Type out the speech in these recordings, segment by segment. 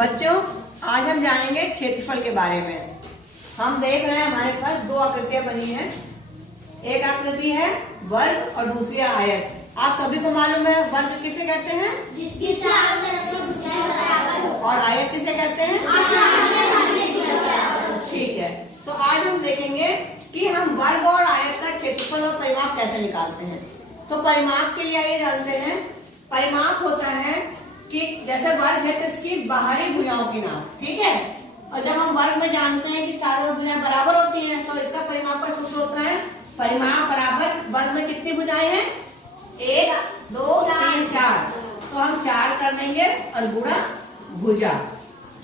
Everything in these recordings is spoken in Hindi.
बच्चों, आज हम जानेंगे क्षेत्रफल के बारे में। हम देख रहे हैं हमारे पास दो आकृतियां बनी हैं। एक आकृति है वर्ग और दूसरी आयत। आप सभी को मालूम है वर्ग किसे कहते हैं? जिसकी चारों तरफ की भुजाएं बराबर हो। और आयत किसे कहते हैं? ठीक है, तो आज हम देखेंगे कि हम वर्ग और आयत का क्षेत्रफल और परिमाप कैसे निकालते हैं। तो परिमाप के लिए आइए जानते हैं। परिमाप होता है कि जैसे वर्ग है तो इसकी बाहरी भुजाओं की नाप, ठीक है। और जब हम वर्ग में जानते हैं कि चारों भुजाएं बराबर होती हैं तो इसका परिमाप का सूत्र होता है परिमाप बराबर वर्ग में कितनी भुजाएं हैं? 1, 2, 3, 4। तो हम 4 कर देंगे और गुणा भुजा,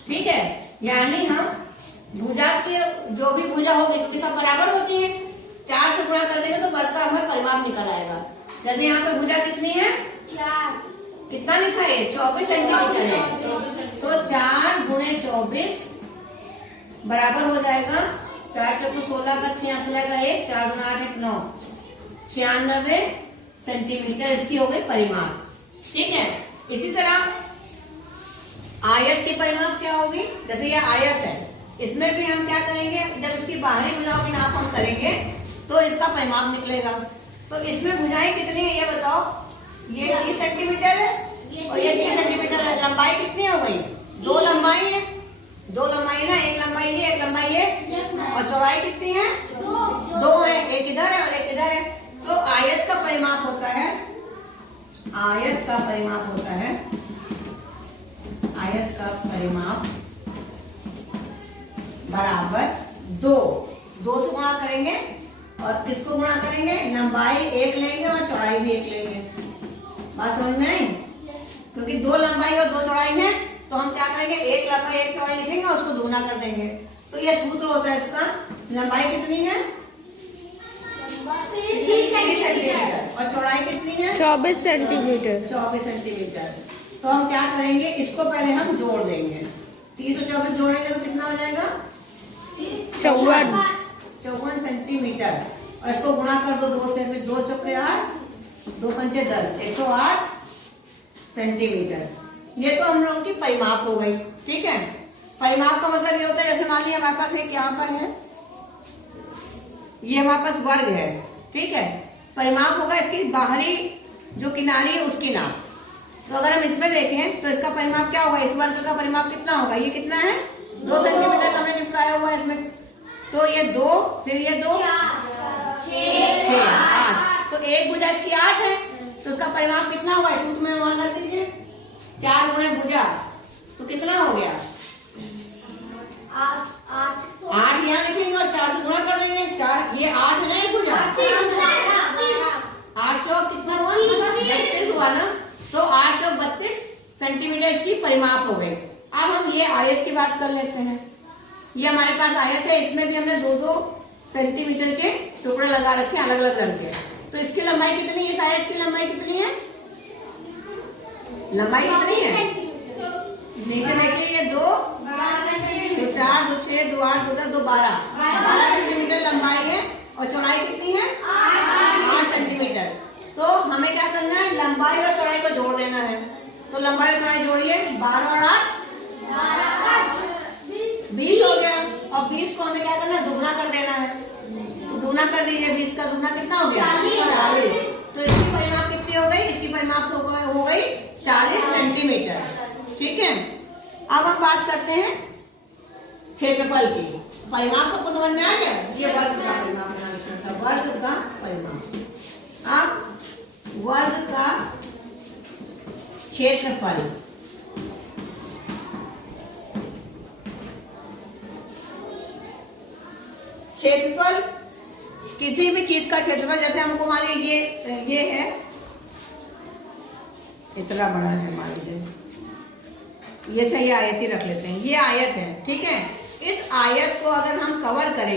ठीक है। यानी हम भुजा की जो भी भुजा होगी क्योंकि सब बराबर होती है, 4 से गुणा कर देंगे तो वर्ग का हमें परिमाप निकल आएगा। जैसे यहाँ पे भुजा कितनी है? 4। कितना लिखा है? 24 सेंटीमीटर है। तो 4 गुणे 24 बराबर हो जाएगा 4 चौको 16 का 86 लगेगा 1, 4 गुना 8 1 9, 96 सेंटीमीटर इसकी हो गई परिमाप, ठीक है। इसी तरह आयत की परिमाप क्या होगी? जैसे ये आयत है, इसमें भी हम क्या करेंगे, जब इसकी बाहरी भुजाओं की नाप हम करेंगे तो इसका परिमाप निकलेगा। तो इसमें भुजाएं कितनी है ये बताओ? ये 30 सेंटीमीटर है और ये 30 सेंटीमीटर है। लंबाई कितनी हो गई? 2 लंबाई है, 2 लंबाई ना, एक लंबाई ये एक लंबाई ये, और चौड़ाई कितनी है? 2 है, एक इधर है और एक इधर है। तो आयत का परिमाप होता है, आयत का परिमाप होता है, आयत का परिमाप बराबर 2 से गुणा करेंगे और किसको गुणा करेंगे? लंबाई 1 लेंगे और चौड़ाई भी 1 लेंगे। बात समझ में आई? क्योंकि 2 लंबाई और 2 चौड़ाई है तो हम क्या करेंगे, 1 लंबाई 1 चौड़ाई लिखेंगे और उसको दुगना कर देंगे। तो ये सूत्र होता है इसका। लंबाई कितनी है? 30 सेंटीमीटर और चौड़ाई कितनी है? 24 सेंटीमीटर। 24 सेंटीमीटर। तो हम क्या करेंगे, इसको पहले हम जोड़ देंगे। 30 और 24 जोड़ेंगे तो कितना हो जाएगा? 54 सेंटीमीटर। और इसको गुणा कर दो 2 से, 2 चौके 8, 2 पंचे 10, 108 सेंटीमीटर। ये तो हम लोगों की परिमाप हो गई, ठीक है। परिमाप का मतलब ये होता है, जैसे मान लिया हमारे पास एक यहाँ पर है, ये हमारे पास वर्ग है, ठीक है। परिमाप होगा इसकी बाहरी जो किनारी है उसकी नाप। तो अगर हम इसमें देखें तो इसका परिमाप क्या होगा? इस वर्ग का परिमाप कितना होगा? ये कितना है? 2 सेंटीमीटर का हमने चिपकाया हुआ है इसमें। तो ये 2, फिर ये 2, 6, 8। तो एक भुजा इसकी 8 है तो उसका परिमाप कितना होगा? इस सूत्र में मान रख दीजिए 4 गुणे भुजा, तो कितना हो गया? 8 यहाँ लिखेंगे और 4 से गुणा कर देंगे। 4 ये 8 है ना, एक भुजा 8 चौक कितना हुआ? 32 हुआ ना। तो 8 चौक 32 सेंटीमीटर इसकी परिमाप हो गई। अब हम ये आयत की बात कर लेते हैं। ये हमारे पास आयत है, इसमें भी हमने 2-2 सेंटीमीटर के टुकड़े लगा रखे अलग अलग रंग के। तो इसकी लंबाई कितनी है? इस आयत की लंबाई कितनी है? लंबाई कितनी है? नीचे देखिए, ये 2, 4, 2, 6, 2, 8, 2, 10, 2, 12 सेंटीमीटर लंबाई है और चौड़ाई कितनी है? 8 सेंटीमीटर। तो हमें क्या करना है, लंबाई और चौड़ाई को जोड़ देना है। तो लंबाई और चौड़ाई जोड़िए, 12 और 8 20 हो गया। और 20 को हमें क्या करना है? दुगना कर देना है। तो दुगना कर दीजिए, 20 का दुगना कितना हो गया? 40। तो इसकी परिमाप कितनी हो गई? इसकी परिमाप हो गई 40 सेंटीमीटर, ठीक है। अब हम बात करते हैं क्षेत्रफल की। परिमाप सबको समझ में आ गया? ये वर्ग का परिमाप था, वर्ग का परिमाप। अब वर्ग का क्षेत्रफल, क्षेत्रफल किसी भी चीज का क्षेत्रफल, जैसे हमको मान लीजिए ये है, इतना बड़ा है मान लीजिए, ये चाहिए आयत ही रख लेते हैं। ये आयत है, ठीक है। इस आयत को अगर हम कवर करें